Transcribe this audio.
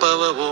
பவவோம்